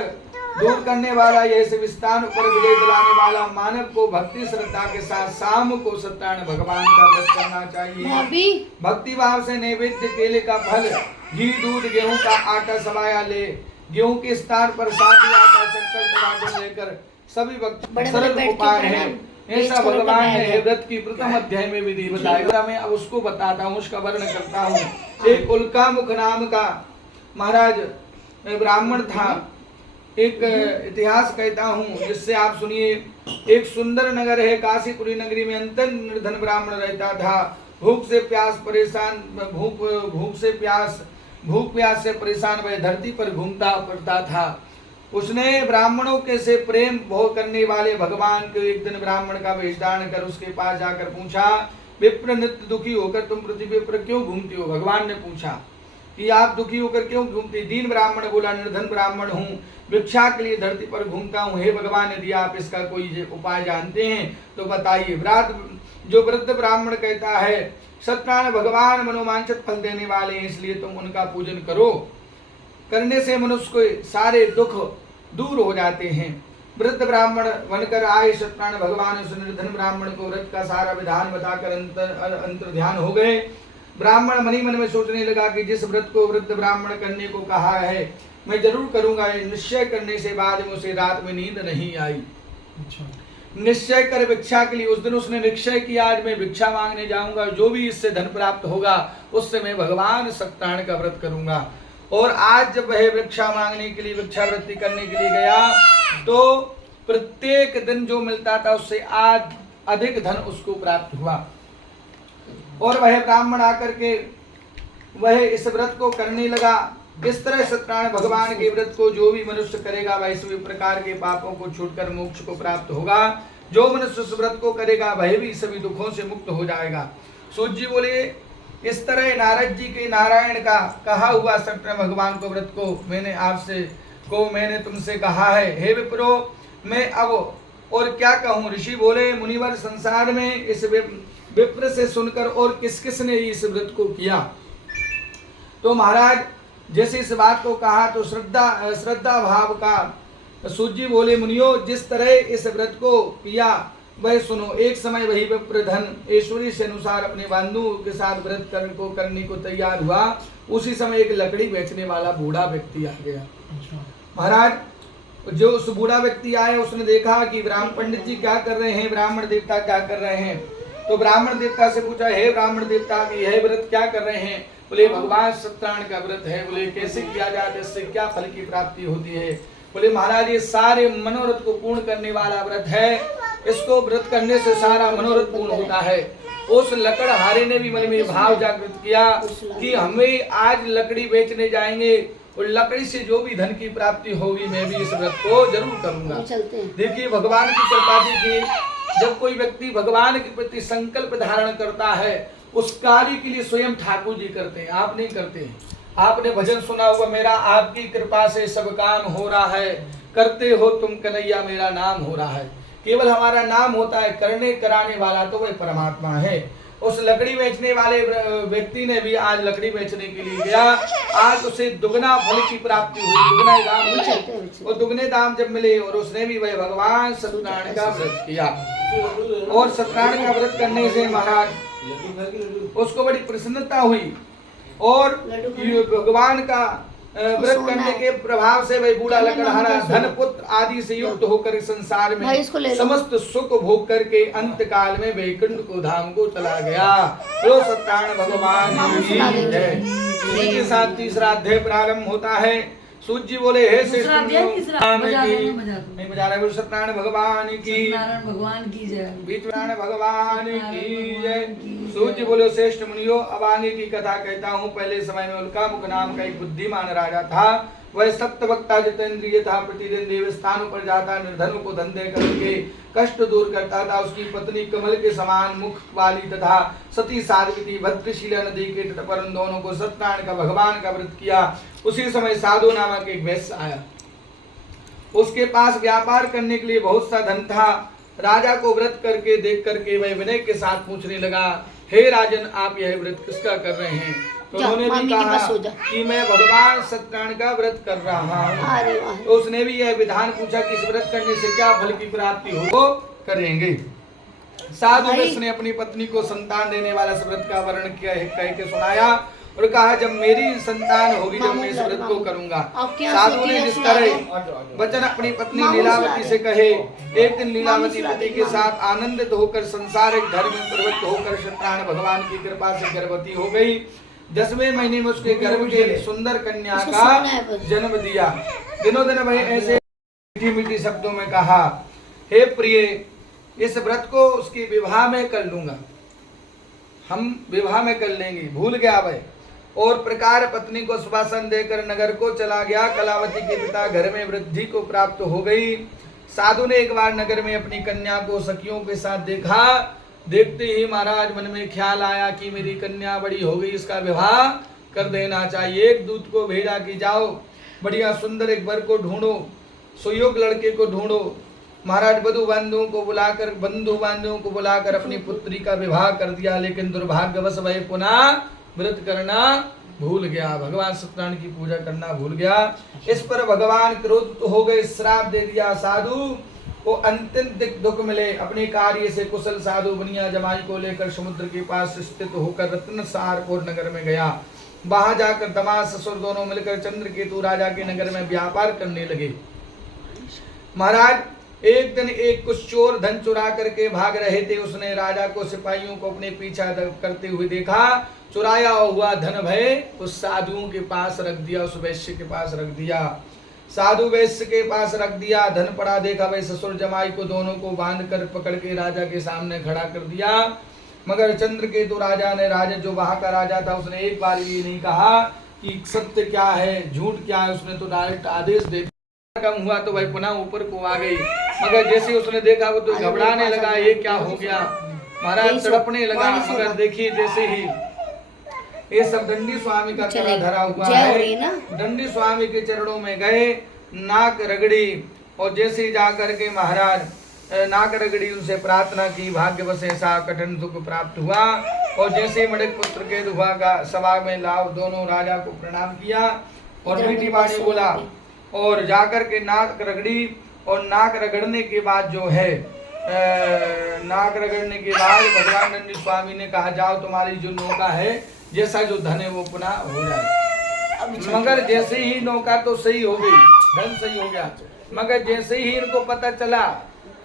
दूर करने वाला, यह शिवस्थान पर विजय दिलाने वाला मानव को भक्ति श्रद्धा के साथ शाम को सत्यनारायण भगवान का व्रत करना चाहिए। भक्ति भाव से नैवेद्य केले का फल, घी, दूध, गेहूं का आटा सवाया ले, गेहूं के स्थान पर साथी आटा, शक्कर, तराजू लेकर सभी भक्त सरल उपाय है। ऐसा भगवान ने हे व्रत की प्रथम अध्याय में विधि बताया। मैं अब उसको बताता हूँ, उसका वर्णन करता हूँ। एक उल्कामुख नाम का महाराज ब्राह्मण था। एक इतिहास कहता हूँ जिससे आप सुनिए। एक सुंदर नगर है काशीपुरी नगरी में अंतन निर्धन ब्राह्मण रहता था। भूख से प्यास से परेशान वह धरती पर घूमता फिरता था। उसने ब्राह्मणों के से प्रेम भोग करने वाले भगवान को एक दिन ब्राह्मण का वेश धारण कर उसके पास जाकर पूछा, विप्र नित्य दुखी होकर तुम पृथ्वी पर क्यों घूमती हो? भगवान ने पूछा कि आप दुखी होकर क्यों घूमती? दीन ब्राह्मण बोला, निर्धन ब्राह्मण हूँ, भिक्षा के लिए धरती पर घूमता हूँ। हे भगवान, यदि आप इसका कोई उपाय जानते हैं तो बताइए। जो वृद्ध ब्राह्मण कहता है, सत्यनारायण भगवान मनोवांछित फल देने वाले हैं, इसलिए तुम उनका पूजन करो। करने से मनुष्य के सारे दुख दूर हो जाते हैं। वृद्ध ब्राह्मण बनकर आए सत्यनारायण भगवान उस निर्धन ब्राह्मण को व्रत का सारा विधान बताकर अंतर ध्यान हो गए। ब्राह्मण मनी मन में सोचने लगा कि जिस व्रत को वृद्ध ब्राह्मण करने को कहा है मैं जरूर करूंगा। निश्चय करने से बाद में उसे रात में नींद नहीं आई। निश्चय कर भिक्षा के लिए उस दिन उसने निश्चय किया, आज मैं भिक्षा मांगने जाऊंगा, जो भी इससे धन प्राप्त होगा उससे मैं भगवान सत्यनारायण का व्रत करूंगा। और आज जब वह भिक्षा मांगने के लिए, भिक्षावृत्ति करने के लिए गया तो प्रत्येक दिन जो मिलता था उससे आज अधिक धन उसको प्राप्त हुआ। और वह ब्राह्मण आकर के वह इस व्रत को करने लगा। इस तरह सत्यनारायण भगवान के व्रत को जो भी मनुष्य करेगा वह सभी प्रकार के पापों को छूटकर मोक्ष को प्राप्त होगा। जो मनुष्य इस व्रत को करेगा वह भी सभी दुखों से मुक्त हो जाएगा। सूत जी बोले, इस तरह नारद जी के नारायण का कहा हुआ सत्यनारायण भगवान को व्रत को मैंने तुमसे कहा है। हे विप्रो, मैं अब और क्या कहूँ? ऋषि बोले, मुनिवर, संसार में इस विप्र से सुनकर और किस किस ने इस व्रत को किया? तो महाराज जैसे इस बात को कहा तो श्रद्धा भाव का सूत जी बोले, मुनियो, जिस तरह इस व्रत को किया वह सुनो। एक समय वही विप्र धन ऐश्वर्य से अनुसार अपने बंधुओं के साथ व्रत करने को तैयार हुआ। उसी समय एक लकड़ी बेचने वाला बूढ़ा व्यक्ति आ गया। महाराज जो उस बूढ़ा व्यक्ति आया उसने देखा कि ब्राह्मण पंडित जी क्या कर रहे हैं, ब्राह्मण देवता क्या कर रहे हैं। तो ब्राह्मण देवता से पूछा, हे ब्राह्मण देवता, यह व्रत क्या कर रहे हैं? बोले, भगवान सत्यनारायण का व्रत है। बोले, कैसे किया जाता है, इससे क्या फल की प्राप्ति होती है? बोले, महाराज ये सारे मनोरथ को पूर्ण करने वाला व्रत है। इसको व्रत करने से सारा मनोरथ पूर्ण होता है। उस लकड़हारे ने भी मन में भाव जागृत किया कि हमें आज लकड़ी बेचने जाएंगे और लकड़ी से जो भी धन की प्राप्ति होगी मैं भी इस व्रत को जरूर करूंगा। देखिए भगवान की कृपा थी। जब कोई व्यक्ति भगवान के प्रति संकल्प धारण करता है उस कार्य के लिए स्वयं ठाकुर जी करते हैं, आप नहीं करते हैं। आपने भजन सुना होगा, मेरा आपकी कृपा से सब काम हो रहा है, करते हो तुम कन्हैया मेरा नाम हो रहा है। केवल हमारा नाम होता है, करने कराने वाला तो वह परमात्मा है। उस लकड़ी बेचने वाले व्यक्ति ने भी आज लकड़ी बेचने के लिए गया। आज उसे दुगना फल की प्राप्ति हुई, दुगना दाम मिले। और दुगने दाम जब मिले और उसने भी वह भगवान सत्यनारायण का व्रत किया। और सत्यनारायण का व्रत करने से महाराज उसको बड़ी प्रसन्नता हुई और भगवान का व्रत करने के प्रभाव से वह बूढ़ा लकड़हारा धन पुत्र आदि से युक्त होकर संसार में समस्त सुख भोग करके अंत काल में वैकुंठ को धाम को चला गया। तो सत्यनारायण भगवान की के साथ तीसरा अध्याय प्रारंभ होता है। सूत जी बोले, हे श्रेष्ठ नहीं बजा रहे, सत्यनारायण भगवान की जय, बीच भगवान की जय। सूत जी बोले, श्रेष्ठ मुनियो, अब आगे की कथा कहता हूँ। पहले समय में उल्कामुख नाम का एक बुद्धिमान राजा था। वह सत्यवक्ता जितेंद्रिय था। प्रतिदिन देव स्थानों पर जाता, निर्धनों को धंधे करके कष्ट दूर करता था। उसकी पत्नी कमल के समान मुख वाली तथा सती साध्वी भद्रशिला नदी के तट पर उन दोनों को सत्यनारायण का भगवान का व्रत किया। उसी समय साधु नामक एक वैश्य आया। उसके पास व्यापार करने के लिए बहुत सा धन था। राजा को व्रत करके देख करके वह विनय के साथ पूछने लगा, हे राजन, आप यह व्रत किसका कर रहे हैं? तो जा, उन्होंने भी मामी के कहा पास सो जा। कि मैं भगवान सत्यनारायण का व्रत कर रहा हूँ। अरे वाह। तो उसने भी यह विधान पूछा कि इस व्रत करने से क्या फल की प्राप्ति हो, वो करेंगे। साधु भाई। वैश्य ने अपनी पत्नी को संतान देने वाला इस व्रत का वर्णन किया है, कह के सुनाया और कहा जब मेरी संतान होगी जब मैं इस व्रत को करूंगा। अब क्या साधु सोची ने है, जिस सुना तरह वचन अपनी पत्नी मामू लीलावती सुना से दे। कहे, एक दिन लीलावती सुना पति दे, के मामू। साथ आनंदित होकर संसारिक धर्म में प्रवृत्त होकर सत्यनारायण भगवान की कृपा से गर्भवती हो गई। 10वें महीने में उसके गर्भ के सुंदर कन्या इसको का सुनना है बस। जन्म दिया। दिनों दिन वही ऐसे मीठी मीठी शब्दों में कहा, हे प्रिय, इस व्रत को उसकी विवाह में कर लूंगा, हम विवाह में कर लेंगे, भूल गया वह। और प्रकार पत्नी को सुभाषण देकर नगर को चला गया। कलावती के पिता घर में वृद्धि को प्राप्त हो गई। साधु ने एक बार नगर में अपनी कन्या को सखियों के साथ देखा। देखते ही महाराज मन में ख्याल आया कि मेरी कन्या बड़ी हो गई, इसका विवाह कर देना चाहिए। एक दूत को भेजा कि जाओ बढ़िया सुंदर एक वर को ढूंढो, सुयोग लड़के को ढूंढो। महाराज बंधु बांधुओं को बुलाकर अपनी पुत्री का विवाह कर दिया, लेकिन दुर्भाग्यवश वह पुनः व्रत करना भूल गया, भगवान सत्यनारायण की पूजा करना भूल गया। इस पर भगवान क्रोधित हो गए, श्राप दे दिया। साधु को अत्यंत दुख मिले। अपने कार्य से कुशल साधु बनिया जमाई को लेकर समुद्र के पास स्थित होकर रत्नसारपुर नगर में गया। वहां जाकर दामाद ससुर दोनों मिलकर चंद्रकेतु राजा के नगर में व्यापार करने लगे। महाराज एक दिन एक कुछ चोर धन चुरा करके भाग रहे थे। उसने राजा को सिपाहियों को अपने पीछा करते हुए देखा। चुराया हुआ धन भय उस साधुओं के पास रख दिया, उस वैश्य के पास रख दिया। साधु वैश्य के पास रख दिया, धन पड़ा देखा। वह ससुर जमाई को दोनों को बांध कर पकड़ के राजा के सामने खड़ा कर दिया। मगर चंद्रकेतु राजा ने, राजा जो वहां का राजा था, उसने एक बार ये नहीं कहा कि सत्य क्या है झूठ क्या है। उसने तो डायरेक्ट आदेश दे दिया। कम हुआ तो वह पुनः ऊपर को आ गई। मगर जैसे उसने देखा वो तो घबराने लगा, ये क्या हो गया। महाराज तड़पने लगा। मगर देखिए जैसे ही ये सब दंडी स्वामी का कड़ा धरा हुआ है, दंडी स्वामी के चरणों में गए, नाक रगड़ी और जैसे ही जाकर के महाराज नाक रगड़ी उनसे प्रार्थना की। भाग्यवश ऐसा कठिन दुख प्राप्त हुआ। और जैसे ही मणिक पुत्र के दुआ का सभा में लाभ दोनों राजा को प्रणाम किया और मीठी वाणी बोला और जाकर के नाक रगड़ी। और नाक रगड़ने के बाद जो है नाक रगड़ने के बाद भगवान दंडी स्वामी ने कहा जाओ तुम्हारी जो नौका है जैसा जो धन है वो पुनः हो जाए। मगर जैसे ही नौका तो सही हो गई, धन सही हो गया, मगर जैसे ही इनको पता चला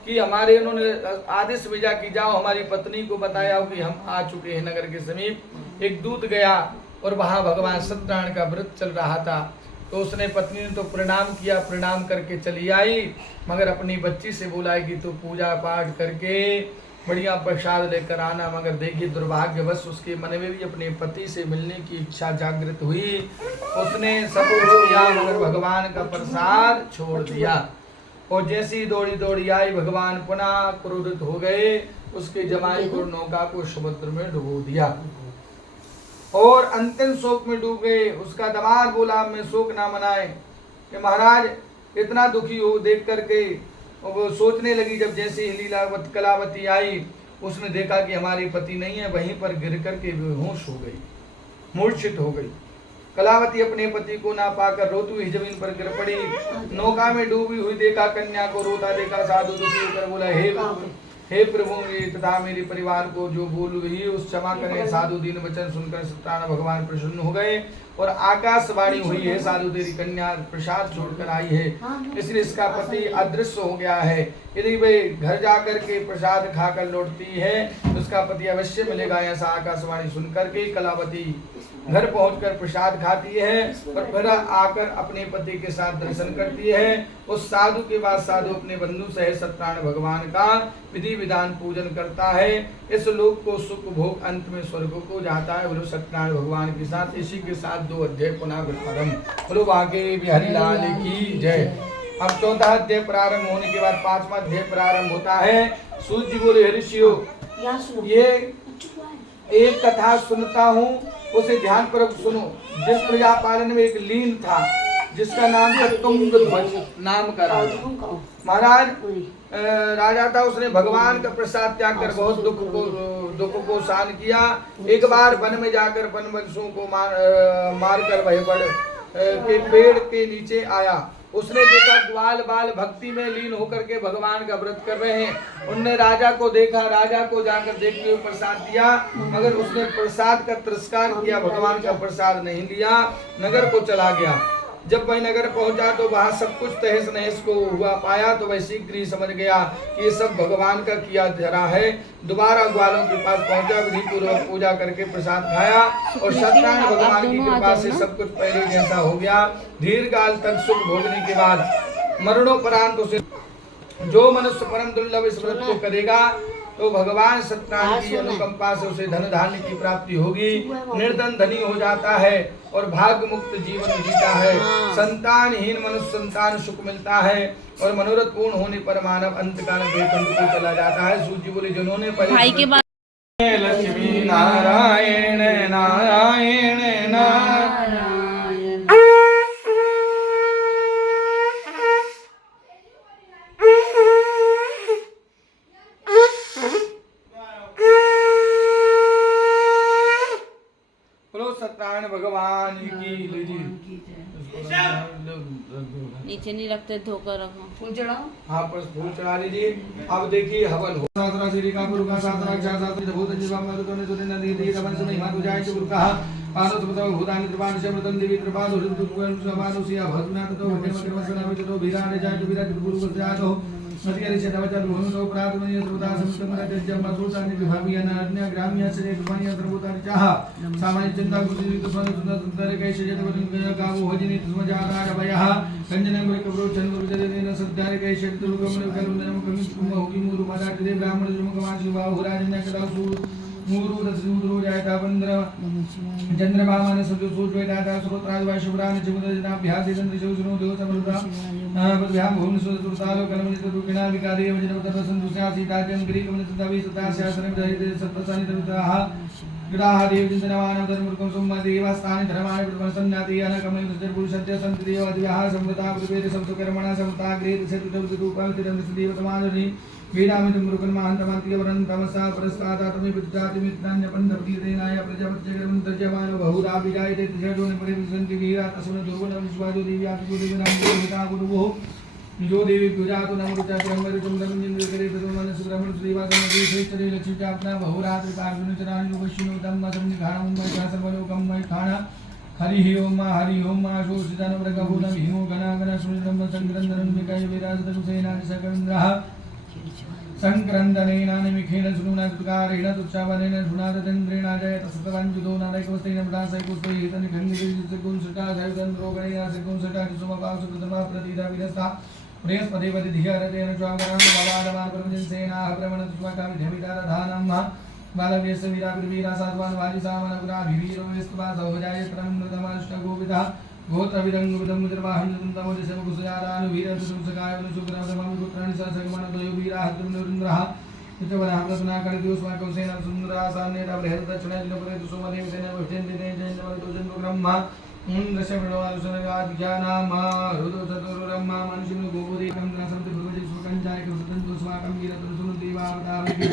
कि हमारे, उन्होंने आदेश भेजा कि जाओ हमारी पत्नी को बताया कि हम आ चुके हैं नगर के समीप। एक दूत गया और वहां भगवान सत्यनारायण का व्रत चल रहा था। तो उसने पत्नी ने तो प्रणाम किया, प्रणाम करके चली आई। मगर अपनी बच्ची से बोला कि तू पूजा पाठ करके बढ़िया प्रसाद लेकर आना। मगर देखिए दुर्भाग्यवश उसके मन में भी अपने पति से मिलने की इच्छा जागृत हुई। उसने सब कुछ किया मगर भगवान का प्रसाद छोड़ दिया। और जैसी दौड़ी दौड़ी आई भगवान पुनः क्रोधित हो गए। उसके जमाई को नौका को समुद्र में डुबो दिया और अंतिम शोक में डूब गए। उसका दामाद बोला मैं शोक ना मनाए कि महाराज इतना दुखी हो देख करके। और वो सोचने लगी, जब जैसे ही लीलावती कलावती आई उसने देखा कि हमारी पति नहीं है, वहीं पर गिर करके बेहोश हो गई, मूर्छित हो गई। कलावती अपने पति को ना पाकर रोती हुई जमीन पर गिर पड़ी। नौका में डूबी हुई देखा, कन्या को रोता देखा। साधु दुखी होकर बोला हे प्रभु तथा मेरे परिवार को जो बोल रही उस क्षमा करें। साधु दीन वचन सुनकर सत्यनारायण भगवान प्रसन्न हो गए और आकाशवाणी हुई है साधु तेरी कन्या प्रसाद छोड़कर आई है, इसलिए इसका पति अदृश्य हो गया है। यदि वे घर जाकर के प्रसाद खाकर लौटती है तो उसका पति अवश्य मिलेगा। ऐसा आकाशवाणी सुनकर के कलावती घर पहुंचकर प्रसाद खाती है और फिर आकर अपने पति के साथ दर्शन करती है। उस साधु के बाद साधु अपने बंधु सहित सत्यनारायण भगवान का विधि विधान पूजन करता है। इस लोक को सुख भोग अंत में स्वर्ग को जाता है। बोलो सत्यनारायण भगवान के साथ। इसी के साथ 2 अध्याय पुनः प्रारंभ। बोलो बांके बिहारी लाल की जय। अब 14 अध्याय प्रारंभ होने के बाद 5वां अध्याय प्रारंभ होता है। सूर्य जी बोले ऋषियों ये एक कथा सुनता हूँ, उसे ध्यान पूर्वक सुनो। जिस प्रजा पालन में एक लीन था जिसका नाम था तुंगध्वज नाम का राजा। महाराज राजा था, उसने भगवान का प्रसाद त्याग कर बहुत दुख को सहन किया। एक बार वन में जाकर वन वंशों को मार कर वह बड़ के पेड़ के नीचे आया। उसने देखा ग्वाल बाल भक्ति में लीन होकर के भगवान का व्रत कर रहे हैं। उनने राजा को देखा, राजा को जाकर देखते हुए प्रसाद दिया, मगर उसने प्रसाद का तिरस्कार किया, भगवान का प्रसाद नहीं लिया, नगर को चला गया। जब वह नगर पहुंचा तो वहां सब कुछ तहस नहस को हुआ पाया, तो वह शीघ्र ही समझ गया कि ये सब भगवान का किया धरा है। दोबारा ग्वालों के पास पहुंचा, विधि पूर्वक पूजा करके प्रसाद खाया और सत्यनारायण भगवान की कृपा से सब कुछ पहले जैसा हो गया। दीर्घकाल तक सुख भोगने के बाद मरणोपरांत उसे जो मनुष्य परम दुर्लभ इस व्रत को करेगा तो भगवान सत्यनारायण की अनुकंपा से उसे धन धान्य की प्राप्ति होगी, निर्धन धनी हो जाता है और भाग्य मुक्त जीवन जीता है। संतानहीन मनुष्य संतान सुख मिलता है और मनोरथ पूर्ण होने पर मानव अंतकाल वैकुंठ को चला जाता है। सूजी बोले जिन्होंने भाई के बाद लक्ष्मी नारायण नारायण नारायण। सत्यनारायण भगवान की नीचे नहीं रखते, धोकर रखो। फूल चढ़ाओ। हाँ पर फूल चढ़ा लीजिए। अब देखिए हवन हो। सातरा श्री का गुरु का सातरा चार सातरी भूत जीवा मरुतो ने सुने नदी दी तमन से महिमा तुझाई गुरु का पार्वत बताओ भूतानि त्रिपाण से मृतन देवी त्रिपाण उरित कुल समान उसिया भस्मना तो वटे मकर वसना में तो विराट जाय तो विराट गुरु को जाय तो मतिया से दवचर भूमि तो प्रात में श्रोता समित में जब मसूता ने विभागी अन्य ग्रामीण से प्रमाणी अंतर्भूता चाह सामान्य चिंता कुछ तो सुंदर सुंदर कैसे जत बन गावो होजिनी तुम जाना भयः कंजन गुरु कब्रो चंद्र जदेन सद्धार कैसे दुर्गम करुणम कमि कुम होगी मूरु माता दे ब्राह्मण जुम कमान शिवा हुराजन्य कदा मूरु रसुद्रो जायता बंद्र चंद्रमा मन सदो सूर्य दाता स्रोत्राज वायुपुराण जिमुदना अभ्यास चंद्र शिवसुनो देव समरुद्रा भव्याम भूमि सुरतालो कलमनित रूपिणा विकारे वजनवतर संदुष्या सीताजन ग्रीक मनतदावि सतास्यासनं दहिते सत्पसानि तरुताः ग्राह देव चिंतनवान धर्मकुम सुम्मा देवास्तानि धर्माणि प्रसन्नाति अनकमय सत्य पुरुषत्य संतदेव अद्याः संवता प्रवेद संतकर्मणा समताग्रेत सत्य रूपं तिरं देवतमाननि वीरामित मृगन्मान्तमान्तिय वरन् तमसा परस्तादातमि विद्याति मित्रान्य पंडपतिदेनाय प्रजापतिजगरं तर्जमानो बहुधा विजायते तिजडो निपरिसन्ति वीरा तस्मन दुर्गुण विश्वाजो देवी आत्मो देवी नाम हिता गुरुवो जो देवी पूजातो नमृता ब्रह्मरि चंद्रमिंद्र करे तमन सुब्रह्मण्य श्रीवासम देशेश्वरी लक्ष्मी चापना बहुरात्रि कार्जुन चराणि वैष्णव तम समनि घाणं मय सर्वलोकं मय खाना हरि ओम शोषितान प्रगभूनम हिमो गणा गण सुनिधम संक्रंदनं विकय विराजत कुसेनानि सकंद्रः संक्रंदनेनानिमिखेन सुनुना तुकारेण तुच्छावनेन सुनादतेन्द्रेण जयत सतवंजुदो नारैकवस्तेन मदासैकुस्त्वैतनि खंडिविजितकुं सटा जयतन्द्रोगणेन सिकुं सटा सुमपासु प्रथमा प्रतीता विरस्ता बृहस्पतिपति धियरतेन स्वामरान भवानवान परमजनसेनाः प्रमणतुष्मकामिध्यमितारधानं बालव्यस्य वीराभिर्वीरा सात्वान् वाजिसामनपुराभिवीरो विस्तवा सौभजायत्रं मृतमानुष्टगोविदः गोत्रविदंगुविदं मुद्रवाहिन्दन्तमोदिशमकुसुजादानुवीरतुसुसकाय वनुसुग्रामदमपुत्राणि सहसगमनदयो वीराहद्रुनिन्द्रः इत्यवनहामृतनाकरिदिवस्माकं सेना सुन्दरासान्येता बृहद्दक्षिणजिनपुरेतु सोमदेव सेना विष्टेन्द्रितेजयन्तमरुतोजन्ब्रह्मा दशमणवालुसनगाध्यानामा रुदोचतुरुरम्मा मनुष्यं गोपुरेकं द्रासन्ति भुवजिस्वकञ्चायकं सतन्तु स्वाकं वीरतुसुनुदेवावतामिति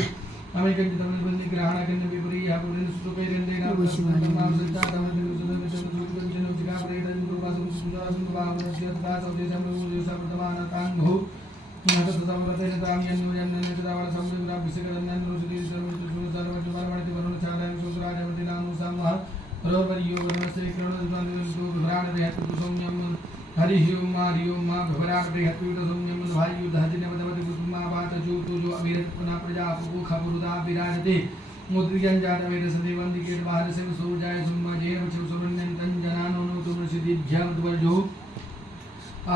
अमेकञ्चितमनिबन्धिग्रहणकन्न विपरीया पुरेन्दुसुपेरेन्द्रेण हरि ओम भवराग्रहत्युतसौम्यं भायुधजिनवदवति कुसुमावाचजोतो अभिरत्पना प्रजा पुरुखपुरुदा विराजते मुद्रियं जातवेदसदेवन्दिके बाहरसे सूर्याय सुम्मजेन सुवर्णन्तं जनानो नो तुमसिद्ध्यद्वजो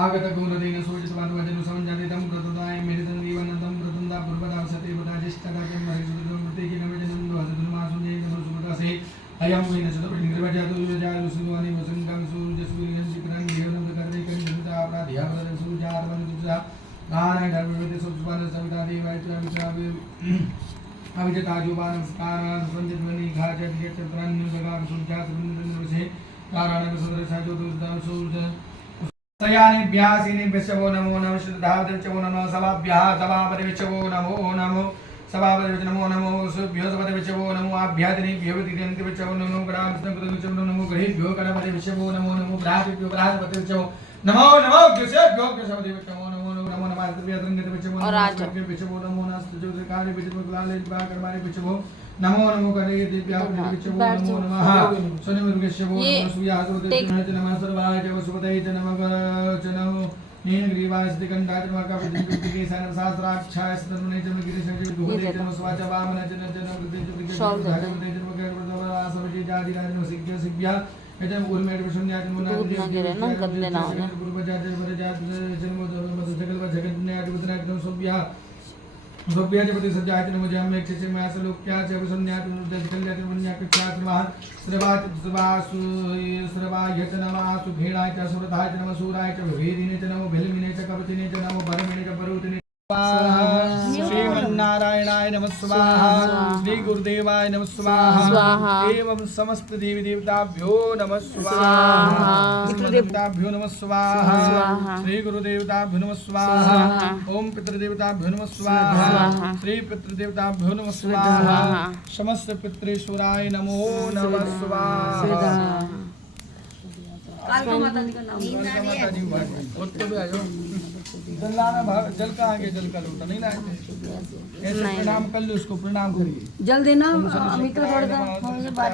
आगतगौरदेन सोचितवादवजनु समञ्जातितं प्रतदाय मेरितं दीवनतं प्रतन्दा पूर्वदावसते वदा ज्येष्ठदायं मरिसुदं मृतेकिन वजनं दोहसदनुमासुनेन सुमदासे अयं वेन सदपिंद्रवजातु विजायु सुवानि वसंगं सूर्यसूर्यं चित्रं देवनं करदेकं धुता अपराधियावरं सूर्यार्वं तुजा नारायण धर्मवेद सुभान सविता देवायत्रा विचावे अविजताजुबान स्कारान संजतवनि घाजत यचत्रन जगाम सूर्यात बिंदुन वसे कारणं सुदर्शा जो दुर्दा सूर्य सयानेभ्यासीने विचवो नमो नमः श्रद्धावते विचवो नमः सभाभ्याः सभापति विचवो नमो नमो सभापति विच नमो नमो सुभ्यो सभापति विचवो नमो आभ्यादिनेभ्यो विदिन्ति विचवो नमो ग्रामस्थपति विचवो नमो गृहेभ्यो गणपति विचवो नमो नमो ग्राहेभ्यो ग्राहपति विचवो नमो नमो कृषेभ्यो कृषपति विचवो नमो नमो नमः सर्वयत्रंगति विचवो और आज विचवो नमो नमः ज्योतिकाले विचवो गुलाले विभागर्माले विचवो नमो नमो करे दिव्याग्नि विचवो नमो नमः शनिर्विचवो नमः सूर्यासुते नमः सर्वाय च वसुपतये च नमः च नमो नीलग्रीवास्ति कंडाच नमः कपिदिके सहस्राक्षाय स्तनुने च गिरिशंजे दुहरे च स्वाच वामन च नम कृते च कृते भागवते च मकर समझे जाति राज नो सिद्ध सिद्ध्या एजम उर्मेड विशुन्याच मुना पूर्वजात वरजात जन्म मद जगल जगन्नाथ उदनाथ सोभ्या सोभ्याधिपति सज्जायत नमो जयम एक से मैं सलोक्या च विशुन्याच मुद्दज कल्याण मुन्या कृत्यात नमः श्रवाच श्रवासु श्रवायत नमः सुभेणाय च सुरधाय च नमः सूराय च भेदिने च नमो भेलमिने च कवचिने च नमो भरमिने च भरूतिने श्रीमन्नारायणाय नमः स्वाहा श्री गुरुदेवाय नमः स्वाहा एवं समस्त देवी देवताभ्यो नमः स्वाहा पितृदेवताभ्यो नमः स्वाहा श्री गुरुदेवताभ्यो नमः स्वाहा ओम पितृदेवताभ्यो नमः स्वाहा श्री पितृदेवताभ्यो नमः स्वाहा समस्त पितृश्वराय नमो नमः स्वाहा काल का माता जी का नाम जल लाना जल का आगे जल का लोटा नहीं लाए ऐसे प्रणाम कर लो उसको प्रणाम करिए जल देना अमित थोड़ा सा